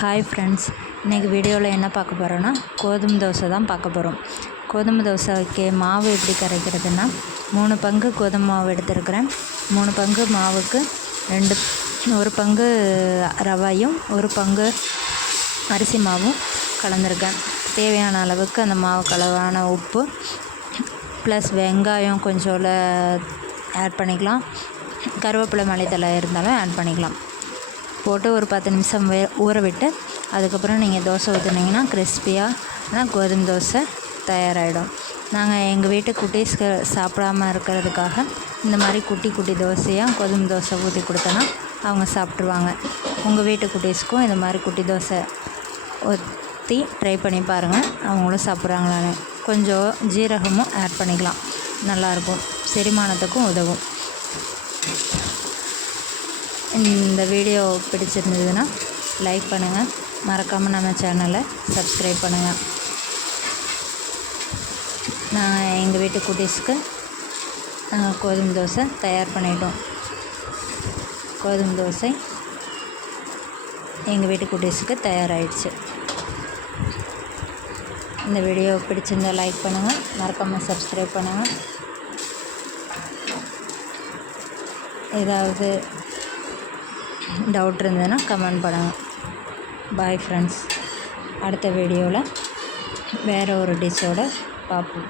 Hi friends, இன்றைக்கி வீடியோவில் என்ன பார்க்க போகிறோன்னா கோதுமை தோசை தான் பார்க்க போகிறோம். கோதுமை தோசைக்கு மாவு எப்படி கரைக்கிறதுனா 3 பங்கு கோதுமை மாவு எடுத்துருக்கிறேன். 3 பங்கு மாவுக்கு 1 பங்கு ரவையும் 1 பங்கு அரிசி மாவும் கலந்துருக்கேன். தேவையான அளவுக்கு அந்த மாவு கலவான உப்பு ப்ளஸ் வெங்காயம் கொஞ்சோல ஆட் பண்ணிக்கலாம். கருவேப்பிலை மல்லித்தழை இருந்தாலும் ஆட் பண்ணிக்கலாம். போட்டு ஒரு 10 நிமிஷம் ஊற விட்டு அதுக்கப்புறம் நீங்கள் தோசை ஊற்றுனீங்கன்னா கிறிஸ்பியாக கோதுமை தோசை தயாராகிடும். நாங்கள் எங்கள் வீட்டு குட்டீஸ்க்கு சாப்பிடாமல் இருக்கிறதுக்காக இந்த மாதிரி குட்டி குட்டி தோசையாக கோதுமை தோசை ஊற்றி கொடுத்தோன்னா அவங்க சாப்பிட்ருவாங்க. உங்கள் வீட்டு குட்டீஸ்க்கும் இந்த மாதிரி குட்டி தோசை ஊற்றி ட்ரை பண்ணி பாருங்கள், அவங்களும் சாப்பிட்றாங்களான்னு. கொஞ்சம் ஜீரகமும் ஆட் பண்ணிக்கலாம், நல்லாயிருக்கும், செரிமானத்துக்கும் உதவும். இந்த வீடியோ பிடிச்சிருந்ததுன்னா லைக் பண்ணுங்கள், மறக்காமல் நம்ம சேனலை சப்ஸ்கிரைப் பண்ணுங்கள். நான் எங்கள் வீட்டு குட்டீஸ்க்கு கோதுமை தோசை தயார் பண்ணிட்டோம். கோதுமை தோசை எங்கள் வீட்டு குட்டீஸுக்கு தயாராகிடுச்சு. இந்த வீடியோ பிடிச்சிருந்தால் லைக் பண்ணுங்கள், மறக்காமல் சப்ஸ்கிரைப் பண்ணுங்கள். ஏதாவது டவுட் இருந்ததுன்னா கமெண்ட் பண்ணுங்கள். பாய் ஃப்ரெண்ட்ஸ், அடுத்த வீடியோவில் வேறு ஒரு டிஷ்ஷோடு பார்ப்போம்.